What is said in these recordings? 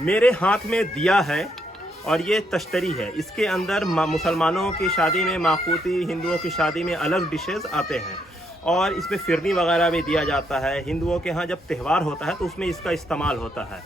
मेरे हाथ में दिया है और ये तश्तरी है। इसके अंदर मुसलमानों की शादी में माखूती, हिंदुओं की शादी में अलग डिशेस आते हैं और इसमें फिरनी वगैरह भी दिया जाता है। हिंदुओं के यहाँ जब त्यौहार होता है तो उसमें इसका इस्तेमाल होता है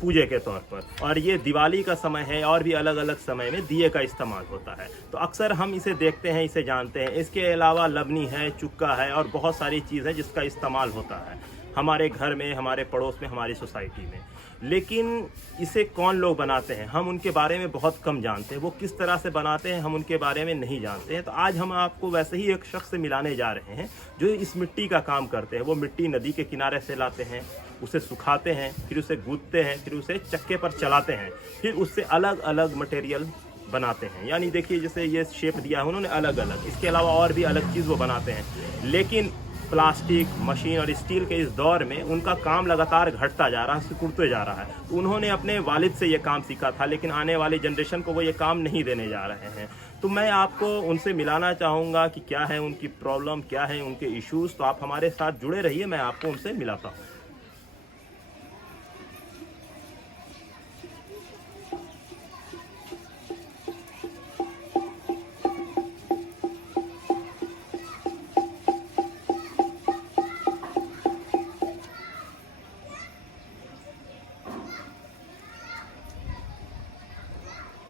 पूजे के तौर पर। और ये दिवाली का समय है और भी अलग अलग समय में दिए का इस्तेमाल होता है। तो अक्सर हम इसे देखते हैं, इसे जानते हैं। इसके अलावा लबनी है, चुक्का है और बहुत सारी चीज़ है जिसका इस्तेमाल होता है हमारे घर में, हमारे पड़ोस में, हमारी सोसाइटी में। लेकिन इसे कौन लोग बनाते हैं हम उनके बारे में बहुत कम जानते हैं। वो किस तरह से बनाते हैं हम उनके बारे में नहीं जानते हैं। तो आज हम आपको वैसे ही एक शख्स से मिलाने जा रहे हैं जो इस मिट्टी का काम करते हैं। वो मिट्टी नदी के किनारे से लाते हैं, उसे सुखाते हैं, फिर उसे गूंथते हैं, फिर उसे चक्के पर चलाते हैं, फिर उससे अलग अलग मटेरियल बनाते हैं। यानी देखिए जैसे ये शेप दिया है उन्होंने अलग अलग, इसके अलावा और भी अलग चीज़ वो बनाते हैं। लेकिन प्लास्टिक, मशीन और स्टील के इस दौर में उनका काम लगातार घटता जा रहा है, सिकुड़ते जा रहा है। तो उन्होंने अपने वालिद से ये काम सीखा था, लेकिन आने वाली जनरेशन को वो ये काम नहीं देने जा रहे हैं। तो मैं आपको उनसे मिलाना चाहूँगा कि क्या है उनकी प्रॉब्लम, क्या है उनके इश्यूज़। तो आप हमारे साथ जुड़े रहिए, मैं आपको उनसे मिलाता हूँ।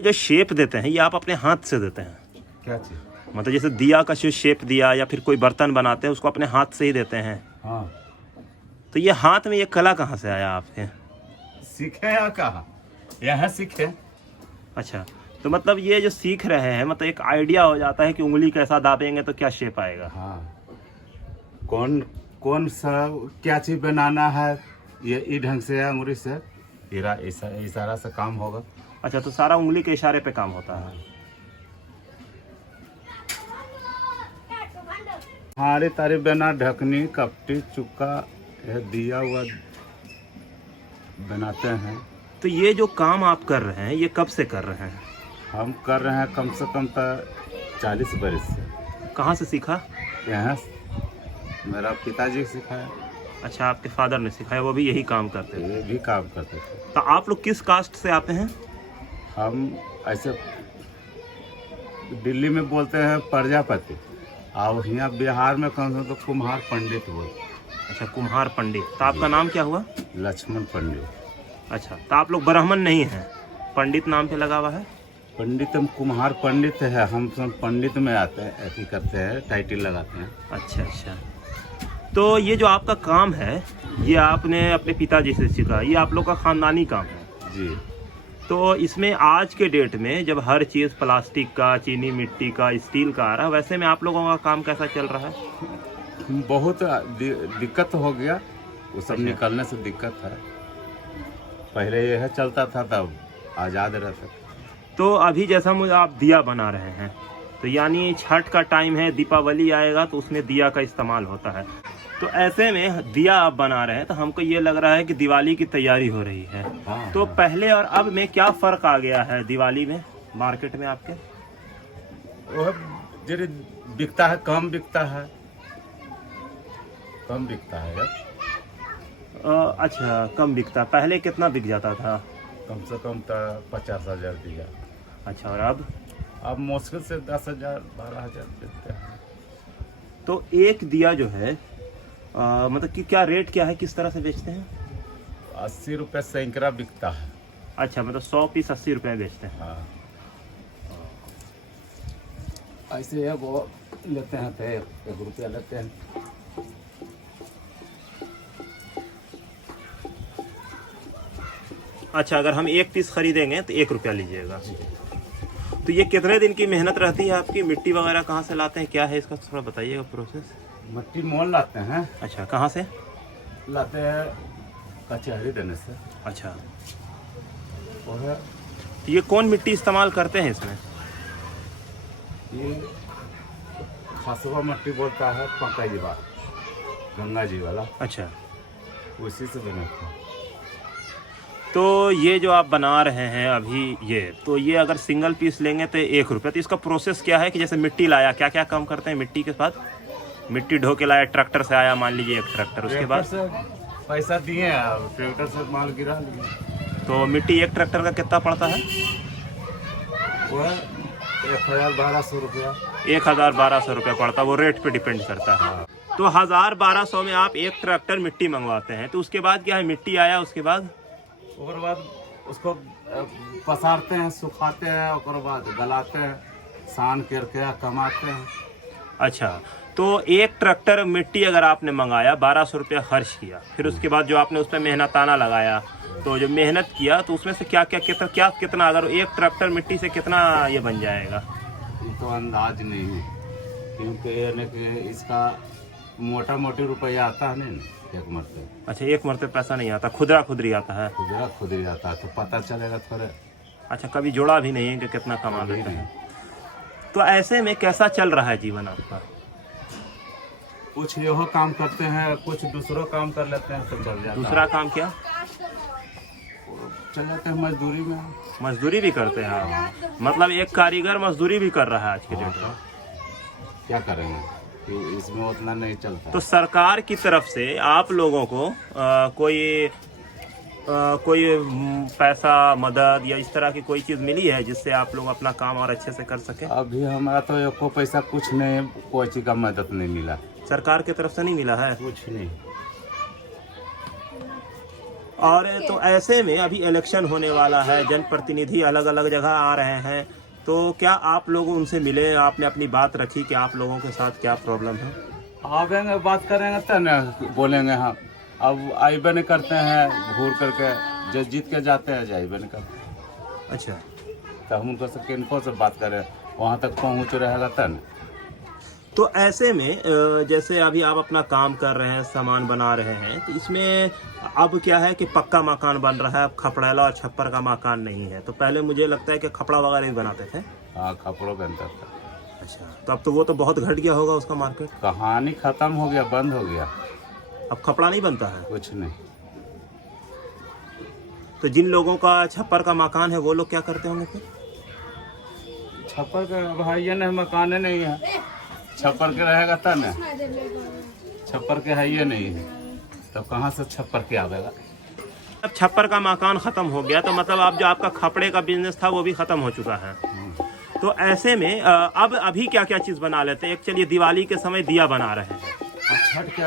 जो शेप देते हैं ये आप अपने हाथ से देते हैं? क्या चीज? मतलब जैसे दिया का जो शेप दिया या फिर कोई बर्तन बनाते हैं उसको अपने हाथ से ही देते हैं? हाँ। तो ये हाथ में ये कला कहाँ से आया आपके? सीखे या कहा? यहाँ सीखे। अच्छा, तो मतलब ये जो सीख रहे हैं, मतलब एक आइडिया हो जाता है कि उंगली कैसा दाबेंगे तो क्या शेप आएगा। हाँ, कौन सा क्या चीज बनाना है ये इस ढंग से है, उंगली से इशारा से काम होगा। अच्छा, तो सारा उंगली के इशारे पे काम होता है। हारी तारी बना, ढकनी, कपटी, चुक्का, दिया हुआ बनाते हैं। तो ये जो काम आप कर रहे हैं ये कब से कर रहे हैं? हम कर रहे हैं कम से कम 40 बरस से। कहाँ से सीखा? यहाँ मेरा पिताजी सिखाया। अच्छा, आपके फादर ने सिखाया, वो भी यही काम करते थे? ये भी काम करते थे। तो आप लोग किस कास्ट से आते हैं? हम ऐसे दिल्ली में बोलते हैं प्रजापति, और यहाँ बिहार में कौन सा तो कुम्हार पंडित बोलते। अच्छा, कुम्हार पंडित। तो आपका नाम क्या हुआ? लक्ष्मण पंडित। अच्छा, तो आप लोग ब्राह्मण नहीं हैं, पंडित नाम पे लगा हुआ है? पंडित हम कुम्हार पंडित है, हम सब पंडित में आते हैं, ऐसी करते हैं, टाइटल लगाते हैं। अच्छा अच्छा। तो ये जो आपका काम है ये आपने अपने पिताजी से सीखा, ये आप लोग का खानदानी काम है? जी। तो इसमें आज के डेट में जब हर चीज़ प्लास्टिक का, चीनी मिट्टी का, स्टील का आ रहा है, वैसे में आप लोगों का काम कैसा चल रहा है? बहुत दिक्कत हो गया, वो सब निकलने से दिक्कत है। पहले यह चलता था तब आज़ाद रहता था। तो अभी जैसा मुझे आप दिया बना रहे हैं, तो यानी छठ का टाइम है, दीपावली आएगा तो उसमें दिया का इस्तेमाल होता है। तो ऐसे में दिया आप बना रहे हैं तो हमको ये लग रहा है कि दिवाली की तैयारी हो रही है। हाँ, तो हाँ। पहले और अब में क्या फ़र्क आ गया है दिवाली में मार्केट में आपके? वह जो बिकता है कम बिकता है, कम बिकता है अब। अच्छा, कम बिकता। पहले कितना बिक जाता था? कम से कम 50,000 दिया। अच्छा, और अब मुश्किल से 10,000 12,000 देते हैं। तो एक दिया जो है मतलब कि क्या रेट क्या है, किस तरह से बेचते हैं? 80 रुपये सैकड़ा बिकता है। अच्छा, मतलब 100 पीस 80 रुपये बेचते हैं। हाँ, ऐसे है वो लेते हैं तो 1 रुपया लेते हैं। अच्छा, अगर हम 1 पीस खरीदेंगे तो 1 रुपया लीजिएगा। तो ये कितने दिन की मेहनत रहती है आपकी? मिट्टी वगैरह कहाँ से लाते हैं, क्या है इसका थोड़ा बताइएगा प्रोसेस। मिट्टी मोल लाते हैं। अच्छा, कहाँ से लाते हैं? कचहरी देने से। अच्छा, और तो ये कौन मिट्टी इस्तेमाल करते हैं इसमें? ये खसवा मिट्टी बोलता है, पंकज जी वाला, गंगा जी वाला। अच्छा, उसी से बनाते हैं। तो ये जो आप बना रहे हैं अभी तो ये अगर सिंगल पीस लेंगे तो 1 रुपया। तो इसका प्रोसेस क्या है कि जैसे मिट्टी लाया, क्या क्या काम करते हैं मिट्टी के साथ? मिट्टी ढो के लाया, ट्रैक्टर से आया मान लीजिए एक ट्रैक्टर, उसके बाद पैसा दिए, ट्रैक्टर से माल गिरा लिए। तो मिट्टी एक ट्रैक्टर का कितना पड़ता है? वो 1,000-1,200 रुपया। 1,000-1,200 रुपया पड़ता है, वो रेट पे डिपेंड करता है। तो 1,000-1,200 में आप एक ट्रैक्टर मिट्टी मंगवाते हैं, तो उसके बाद क्या है, मिट्टी आया उसके बाद उसको पसारते हैं, सुखाते हैं, उसके बाद गलाते हैं, सान करके कमाते हैं। अच्छा, तो एक ट्रैक्टर मिट्टी अगर आपने मंगाया 1,200 रुपया खर्च किया, फिर उसके बाद जो आपने उस पर मेहनताना लगाया, तो जो मेहनत किया तो उसमें से कितना अगर एक ट्रैक्टर मिट्टी से कितना ये बन जाएगा? ये तो अंदाज नहीं है, क्योंकि यानी कि इसका मोटा मोटी रुपया आता है नहीं एक मरते। अच्छा, एक मरते पैसा नहीं आता, खुदरी आता है। खुदरी आता है तो पता चलेगा थोड़े। अच्छा, कभी जोड़ा भी नहीं है कि कितना कमा लेते हैं। तो ऐसे में कैसा चल रहा है जीवन आपका? कुछ यहो काम करते हैं, कुछ दूसरों काम कर लेते हैं तो चल जाता है। दूसरा काम क्या? चल जाते हैं मजदूरी में। मजदूरी भी करते हैं आप? मतलब एक कारीगर मजदूरी भी कर रहा है आज के डेट में। क्या करेंगे, तो इसमें उतना नहीं चलता। तो सरकार की तरफ से आप लोगों को कोई पैसा मदद या इस तरह की कोई चीज़ मिली है जिससे आप लोग अपना काम और अच्छे से कर सकें? अभी हमारा तो एको पैसा कुछ नहीं, कोई चीज़ का मदद नहीं मिला। सरकार की तरफ से नहीं मिला है कुछ नहीं। और तो ऐसे में अभी इलेक्शन होने वाला है, जनप्रतिनिधि अलग अलग जगह आ रहे हैं, तो क्या आप लोग उनसे मिले, आपने अपनी बात रखी कि आप लोगों के साथ क्या प्रॉब्लम है? आवेंगे, बात करेंगे तब न बोलेंगे। हाँ, अब आइबे नहीं करते हैं, घूर करके जो जीत के जाते हैं जाइबे नहीं करते। अच्छा, तो हम उनको से किनको से बात करें, वहाँ तक पहुँच रहेगा तब न। तो ऐसे में जैसे अभी आप अपना काम कर रहे हैं, सामान बना रहे हैं, तो इसमें अब क्या है कि पक्का मकान बन रहा है, अब खपड़ेला और छप्पर का मकान नहीं है। तो पहले मुझे लगता है कि खपड़ा वगैरह भी बनाते थे। हाँ, कपड़ों बनता था। अच्छा, तो अब तो वो तो बहुत घट गया होगा उसका मार्केट। कहानी खत्म हो गया, बंद हो गया, अब खपड़ा नहीं बनता है कुछ नहीं। तो जिन लोगों का छप्पर का मकान है वो लोग क्या करते होंगे फिर? छप्पर का भाई ये नहीं, मकान नहीं है, छप्पर के रहेगा तब न। छप्पर के है ये नहीं है, तो कहाँ से छप्पर के आवेगा? अब छप्पर का मकान खत्म हो गया तो मतलब आप जो आपका खपड़े का बिजनेस था वो भी खत्म हो चुका है। तो ऐसे में अब अभी क्या क्या चीज़ बना लेते हैं? एक चलिए दिवाली के समय दिया बना रहे हैं, छठ के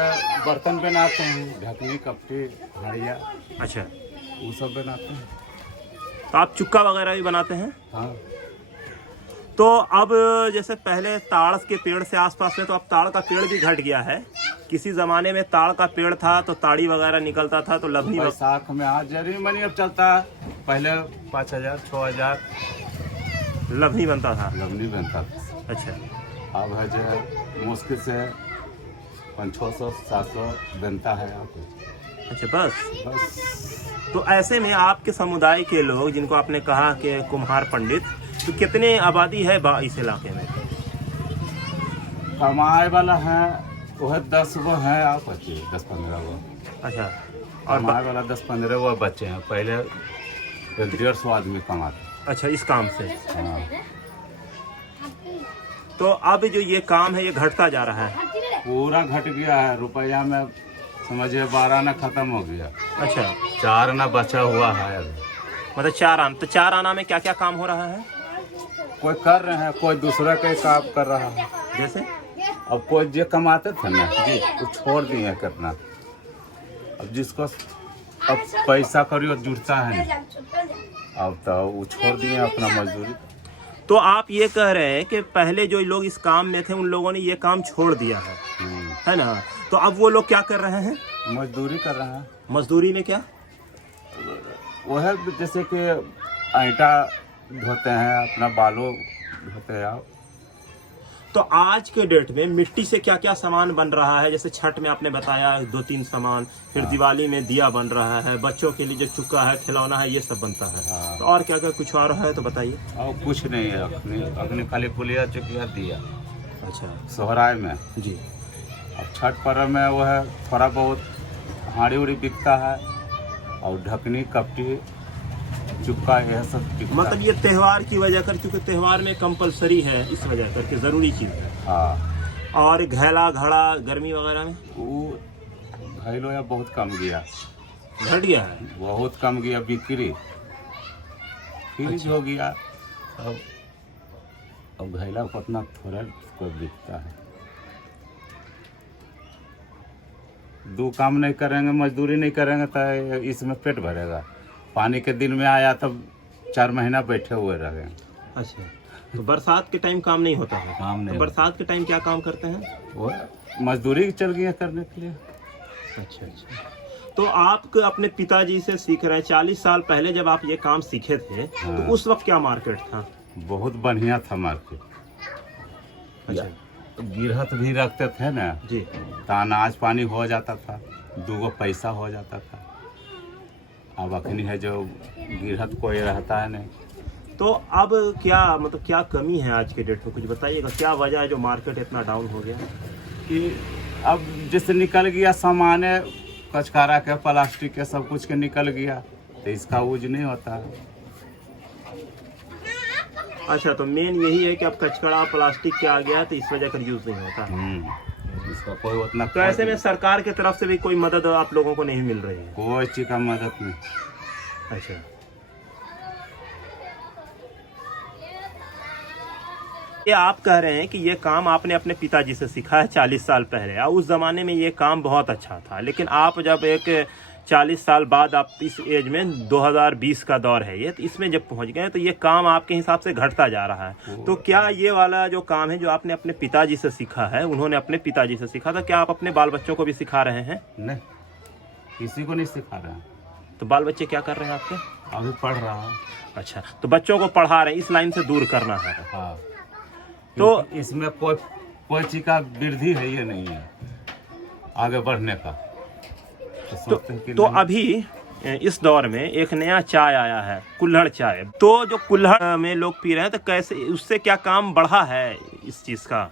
बर्तन बनाते हैं, ढकनी, कपटी, हाड़िया। अच्छा, वो सब बनाते हैं। तो आप चुक्का वगैरह भी बनाते हैं? हाँ। तो अब जैसे पहले ताड़ के पेड़ से आसपास में, तो अब ताड़ का पेड़ भी घट गया है। किसी ज़माने में ताड़ का पेड़ था तो ताड़ी वगैरह निकलता था, तो लभनी बैसाख में आज जरी मनी अब चलता है, पहले 5,000 6,000 लभनी बनता था। लवनी बनता था। अच्छा, अब है जो है मुश्किल से 500 700 बनता है आपको। अच्छा, बस। बस तो ऐसे में आपके समुदाय के लोग, जिनको आपने कहा कि कुम्हार पंडित, तो कितने आबादी है इस इलाके में? कमाए वाला है वह 10 वो है, आप बच्चे 10-15 वो। अच्छा, और कमाए वाला 10-15 वो बच्चे हैं। पहले 150 आदमी कमाते। अच्छा, इस काम से। हाँ। तो अब जो ये काम है ये घटता जा रहा है। पूरा घट गया है, रुपया में समझिए 12 आना खत्म हो गया। अच्छा, 4 आना बचा हुआ है अभी। मतलब 4 आना। तो 4 आना में क्या क्या काम हो रहा है? कोई कर रहे हैं, कोई दूसरा का काम कर रहा है। जैसे अब कोई जो कमाते थे ना जी, वो छोड़ दिए करना। अब जिसको अब पैसा करियो जुड़ता है, अब तो वो छोड़ दिए अपना मजदूरी। तो आप ये कह रहे हैं कि पहले जो लोग इस काम में थे उन लोगों ने ये काम छोड़ दिया है ना? तो अब वो लोग क्या कर रहे हैं? मजदूरी कर रहे हैं। मजदूरी में क्या? वो है जैसे कि ईंटा धोते हैं, अपना बालू धोते हैं। आप तो आज के डेट में मिट्टी से क्या क्या सामान बन रहा है? जैसे छठ में आपने बताया 2-3 सामान, फिर दिवाली में दिया बन रहा है, बच्चों के लिए जो चुक्का है, खिलौना है, ये सब बनता है। तो और क्या क्या कुछ और है तो बताइए। और कुछ नहीं है, अपने खाली पुलिया चुकिया दिया। अच्छा, सोहराय में जी। अब छठ पर्व में वो है थोड़ा बहुत हाड़ी उड़ी बिकता है, और ढकनी, कपटी, चुक्का, यह सब बिकता है। मतलब ये त्यौहार की वजह कर, क्योंकि त्यौहार में कंपलसरी है, इस वजह करके ज़रूरी चीज़ है। हाँ। और घैला घड़ा गर्मी वगैरह में वो घैलो या बहुत कम गया। घट गया है। बहुत कम गया बिक्री, फ्रीज हो गया। अब घैला पतना थोड़ा को बिकता है। दो काम नहीं करेंगे, मजदूरी नहीं करेंगे तो इसमें पेट भरेगा। पानी के दिन में आया तब 4 महीना बैठे हुए रह गए। अच्छा, तो बरसात के टाइम काम नहीं होता है? काम नहीं तो बरसात के टाइम क्या काम करते हैं? वो मजदूरी चल गई है करने के लिए। अच्छा अच्छा। तो आप अपने पिताजी से सीख रहे हैं। 40 साल पहले जब आप ये काम सीखे थे तो उस वक्त क्या मार्केट था? बहुत बढ़िया था मार्केट। अच्छा, गिरहत भी रखते थे ना जी, तो अनाज पानी हो जाता था, 2 पैसा हो जाता था। अब अखनी है जो गिरहत कोई रहता है नहीं। तो अब क्या मतलब क्या कमी है आज के डेट में, कुछ बताइएगा? क्या वजह है जो मार्केट इतना डाउन हो गया? कि अब जैसे निकल गया सामान है, कचकारा के, प्लास्टिक के, सब कुछ के निकल गया तो इसका यूज नहीं होता है। अच्छा, तो मेन यही है कि अब कचकड़ा प्लास्टिक के आ गया है तो इस वजह का यूज नहीं होता। इसका कोई उतना तो ऐसे में सरकार की तरफ से भी कोई मदद आप लोगों को नहीं मिल रही है? कोई चीज का मदद नहीं। अच्छा, ये आप कह रहे हैं कि ये काम आपने अपने पिताजी से सीखा है 40 साल पहले, और उस जमाने में ये काम बहुत अच्छा था। लेकिन आप जब एक 40 साल बाद आप इस एज में 2020 का दौर है ये, तो इसमें जब पहुंच गए तो ये काम आपके हिसाब से घटता जा रहा है। तो क्या ये वाला जो काम है जो आपने अपने पिताजी से सीखा है, उन्होंने अपने पिताजी से सीखा था, क्या आप अपने बाल बच्चों को भी सिखा रहे हैं? नहीं, किसी को नहीं सिखा रहे हैं। तो बाल बच्चे क्या कर रहे हैं आपके? अभी पढ़ रहा है। अच्छा, तो बच्चों को पढ़ा रहे हैं, इस लाइन से दूर करना है। हाँ, तो इसमें कोई चीज का वृद्धि है ये नहीं है आगे बढ़ने का। तो अभी इस दौर में एक नया चाय आया है, कुल्हड़ चाय। तो जो कुल्हड़ में लोग पी रहे हैं तो कैसे, उससे क्या काम बढ़ा है इस चीज का,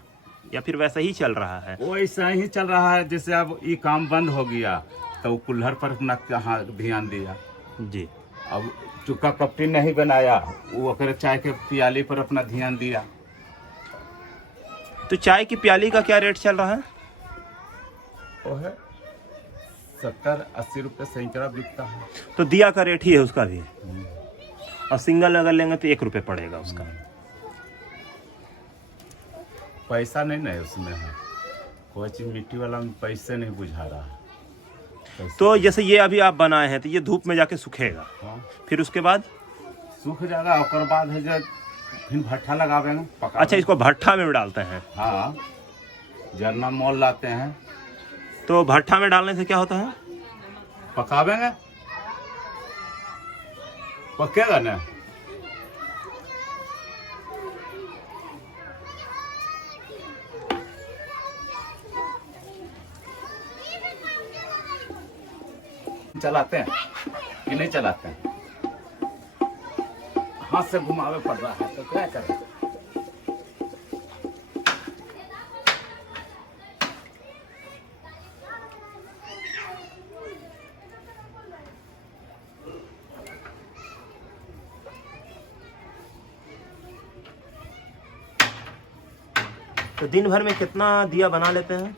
या फिर वैसा ही चल रहा है? वो ऐसा ही चल रहा है। जैसे अब ये काम बंद हो गया तो कुल्हड़ पर अपना कहाँ ध्यान दिया जी। अब चुका कपटी नहीं बनाया, वो अगर चाय के प्याली पर अपना ध्यान दिया। तो चाय की प्याली का क्या रेट चल रहा है? वो है 70-80 रुपये सैकड़ा बिकता है। तो दिया का रेट ही है उसका भी, और सिंगल अगर लेंगे तो 1 रुपये पड़ेगा उसका। पैसा नहीं ना उसमें है, कोई चीज मिट्टी वाला में पैसे नहीं बुझा रहा है। तो जैसे ये अभी आप बनाए हैं तो ये धूप में जाके सूखेगा। हाँ, फिर उसके बाद सूख जाएगा। और बाद है जो फिर भट्ठा लगावेंगे, पका। अच्छा, इसको भट्ठा में डालते हैं? हाँ, जरना मोल लाते हैं। तो भट्ठा में डालने से क्या होता है? पकावेंगे, पकेगा ना। चलाते हैं कि नहीं चलाते हैं? हाथ से घुमावे पड़ रहा है तो क्या करें? तो दिन भर में कितना दिया बना लेते हैं?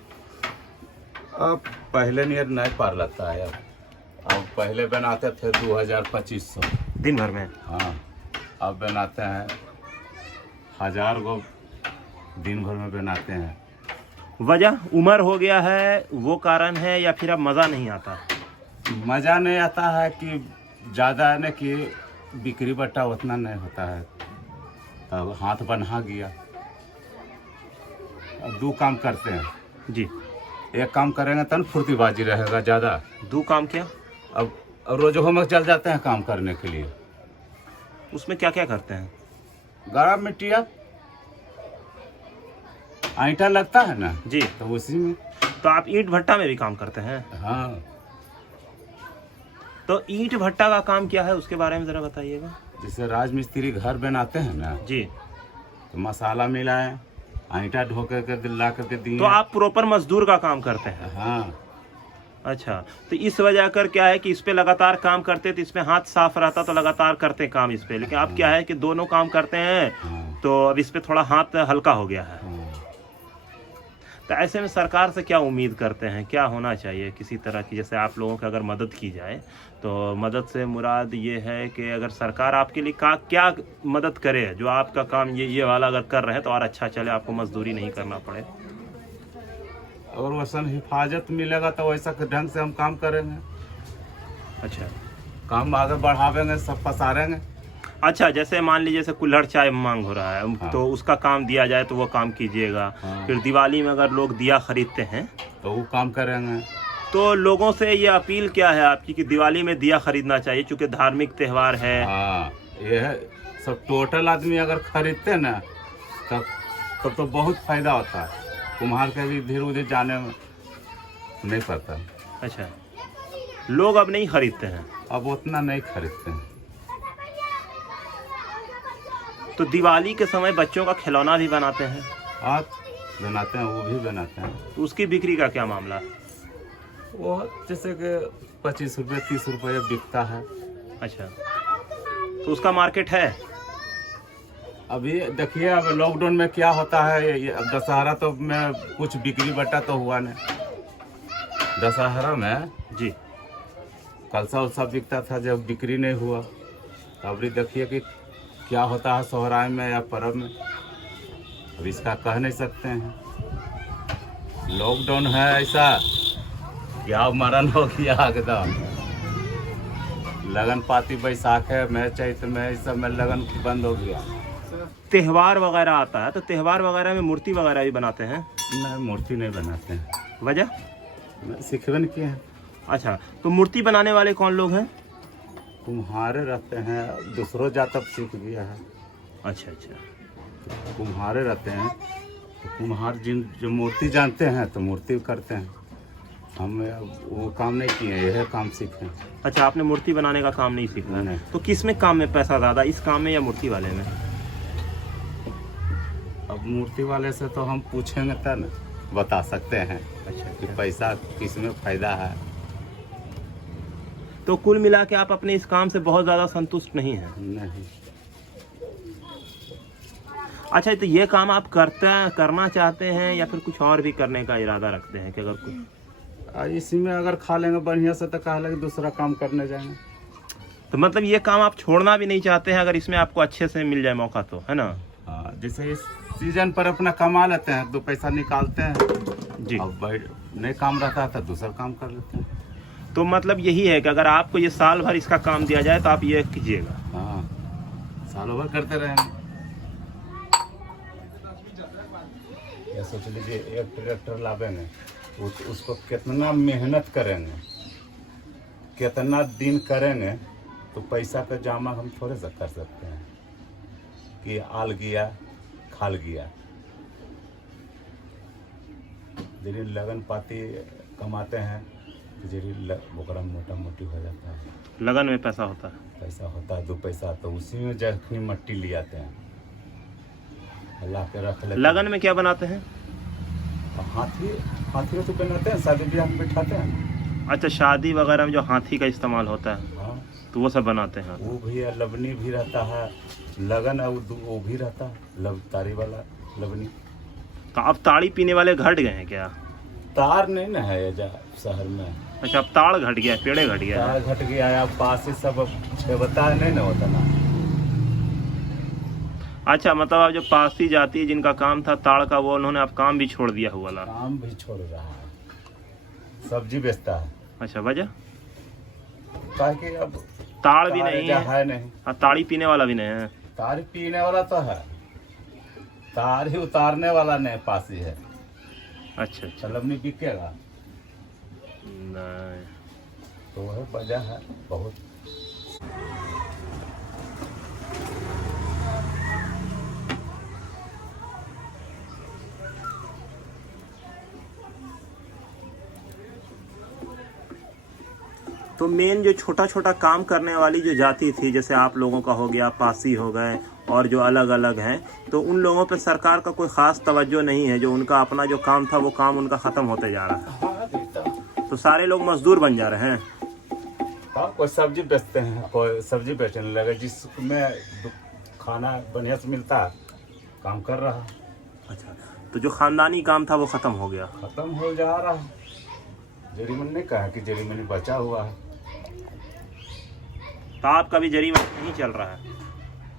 अब पहले नियर नहीं पार लगता है। अब पहले बनाते थे 2000-2500 दिन भर में। हाँ, अब बनाते हैं 1000 गो दिन भर में बनाते हैं। वजह उम्र हो गया है वो कारण है, या फिर अब मज़ा नहीं आता? मज़ा नहीं आता है कि ज़्यादा है ना कि बिक्री बट्टा उतना नहीं होता है। अब हाथ बन्हा गया। अब 2 काम करते हैं जी। एक काम करेंगे तब फुर्तीबाजी रहेगा ज़्यादा। 2 काम क्या? अब रोज़ों में चल जाते हैं काम करने के लिए। उसमें क्या क्या करते हैं? गड़ा मिट्टिया आईटा लगता है ना जी, तो उसी में। तो आप ईंट भट्टा में भी काम करते हैं? हाँ, तो ईंट भट्टा का काम क्या है उसके बारे में ज़रा बताइएगा। जैसे राजमिस्त्री घर बनाते हैं ना जी, तो मसाला मिलाए, आईटा ढो करके ला करके दिए। तो आप प्रॉपर मजदूर का काम करते हैं? हाँ। अच्छा, तो इस वजह कर क्या है कि इस पे लगातार काम करते तो इसमें हाथ साफ रहता तो लगातार करते काम इस पे, लेकिन अब क्या है कि दोनों काम करते हैं हाँ। तो अब इस पे थोड़ा हाथ हल्का हो गया है। हाँ। तो ऐसे में सरकार से क्या उम्मीद करते हैं, क्या होना चाहिए किसी तरह की, जैसे आप लोगों की अगर मदद की जाए तो मदद से मुराद ये है कि अगर सरकार आपके लिए क्या मदद करे, जो आपका काम ये वाला अगर कर रहे हैं तो और अच्छा चले, आपको मजदूरी नहीं करना पड़े। और वैसा हिफाजत मिलेगा तो वैसा ढंग से हम काम करेंगे, अच्छा काम आगे बढ़ावेंगे, सब पसारेंगे। अच्छा, जैसे मान लीजिए जैसे कुल्हड़ चाय मांग हो रहा है, हाँ। तो उसका काम दिया जाए तो वो काम कीजिएगा। हाँ। फिर दिवाली में अगर लोग दिया खरीदते हैं तो वो काम करेंगे। तो लोगों से ये अपील क्या है आपकी कि दिवाली में दिया खरीदना चाहिए, चूंकि धार्मिक त्यौहार है। हाँ, ये है सब टोटल आदमी अगर खरीदते ना तब तो बहुत फायदा होता है। कुम्हार के भी धीरे उधर जाने में नहीं पड़ता। अच्छा, लोग अब नहीं खरीदते हैं, अब उतना नहीं खरीदते हैं। तो दिवाली के समय बच्चों का खिलौना भी बनाते हैं, आप बनाते हैं, वो भी बनाते हैं। तो उसकी बिक्री का क्या मामला? वो जैसे कि 25 रुपये 30 रुपये बिकता है। अच्छा, तो उसका मार्केट है? अभी देखिए अब लॉकडाउन में क्या होता है, ये अब दशहरा तो में कुछ बिक्री बटा तो हुआ नहीं। दशहरा में जी कलसा उलसा बिकता था, जब बिक्री नहीं हुआ। अभी देखिए कि क्या होता है सोहराय में या पर्व में, अब इसका कह नहीं सकते हैं। लॉकडाउन है ऐसा, क्या मरण हो गया एकदम। लगन पाती बैसाख है, मैं चैत में, इस सब में लगन बंद हो गया। त्यौहार वगैरह आता है तो त्यौहार वगैरह में मूर्ति वगैरह भी बनाते हैं? नहीं, मूर्ति नहीं बनाते हैं। वजह? सीखबे नहीं किए हैं। अच्छा, तो मूर्ति बनाने वाले कौन लोग हैं? कुम्हारे रहते हैं, दूसरों जात अब सीख गया है। अच्छा अच्छा, कुम्हारे रहते हैं तो कुम्हार जो मूर्ति जानते हैं तो मूर्ति करते हैं। हम वो काम नहीं किए, यह काम सीखे। अच्छा, आपने मूर्ति बनाने का काम नहीं सीखा? नहीं। तो किस में काम में पैसा ज़्यादा, इस काम में या मूर्ति वाले में? अब मूर्ति वाले से तो हम पूछेंगे तब न बता सकते हैं अच्छा कि पैसा किस में फायदा है। तो कुल मिला के आप अपने इस काम से बहुत ज़्यादा संतुष्ट नहीं हैं? नहीं। अच्छा, तो ये काम आप करना चाहते हैं या फिर कुछ और भी करने का इरादा रखते हैं कि अगर कुछ इसी में अगर खा लेंगे बढ़िया से तो कहा लगे दूसरा काम करने जाएंगे। तो मतलब ये काम आप छोड़ना भी नहीं चाहते हैं अगर इसमें आपको अच्छे से मिल जाए मौका तो, है ना? हाँ, जैसे इस सीजन पर अपना कमा लेते हैं, 2 पैसा निकालते हैं जी। अब नहीं काम रहता है तो दूसरा काम कर लेते हैं। तो मतलब यही है कि अगर आपको ये साल भर इसका काम दिया जाए तो आप ये कीजिएगा? हाँ, सालों भर करते रहेंगे। ये सोच लीजिए एक ट्रैक्टर लावेंगे, उसको कितना मेहनत करेंगे, कितना दिन करेंगे, तो पैसा का जमा हम थोड़े सा कर सकते हैं कि आल गया खाल गया। यदि लगन पाती कमाते हैं तो यदि बोकरा मोटा मोटी हो जाता है, लगन में पैसा होता है, पैसा होता है 2 पैसा, तो उसी में जखनी मट्टी ले आते हैं, ला के रख लेते हैं। लगन में क्या बनाते हैं? हाथी को तो बनाते हैं, शादी ब्याह में बैठाते हैं। अच्छा, शादी वगैरह में जो हाथी का इस्तेमाल होता है हाँ, तो वो सब बनाते हैं? वो भी है, लबनी भी रहता है, लगन है वो भी रहता है, तारी वाला लबनी। तो अब ताड़ी पीने वाले घट गए हैं क्या? तार नहीं ना है ये शहर में। अच्छा, अब ताड़ घट गया, पेड़े घट गया है। तार घट गया है, अब पास ही सब बता नहीं ना होता ना। अच्छा, मतलब अब जो पासी जाति जिनका काम था ताड़ का, वो उन्होंने अब काम भी छोड़ दिया हुआ ला। काम भी छोड़ रहा है, सब्जी बेचता है। अच्छा, वजह? ताकि अब ताड़ भी नहीं है, नहीं, और ताड़ी पीने वाला भी नहीं है। तार पीने वाला तो है, तार ही उतारने वाला नहीं पासी है। अच्छा अच्छा, लबनी बिकेगा नहीं। तो वह वजह है बहुत। तो मेन जो छोटा छोटा काम करने वाली जो जाति थी, जैसे आप लोगों का हो गया, पासी हो गए, और जो अलग अलग हैं, तो उन लोगों पे सरकार का कोई ख़ास तवज्जो नहीं है। जो उनका अपना जो काम था वो काम उनका ख़त्म होते जा रहा है, तो सारे लोग मजदूर बन जा रहे हैं। हाँ, कोई सब्जी बेचते हैं, कोई सब्जी बेचने लगे, जिसमें खाना बढ़िया से मिलता है, काम कर रहा है। अच्छा, तो जो खानदानी काम था वो खत्म हो गया। खत्म हो जा रहा है। जरीमन ने कहा कि जरीमनी बचा हुआ है। तो आपका भी जरीमन नहीं चल रहा है।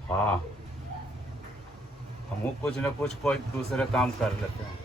हाँ, हम कुछ न कुछ कोई दूसरे काम कर लेते हैं।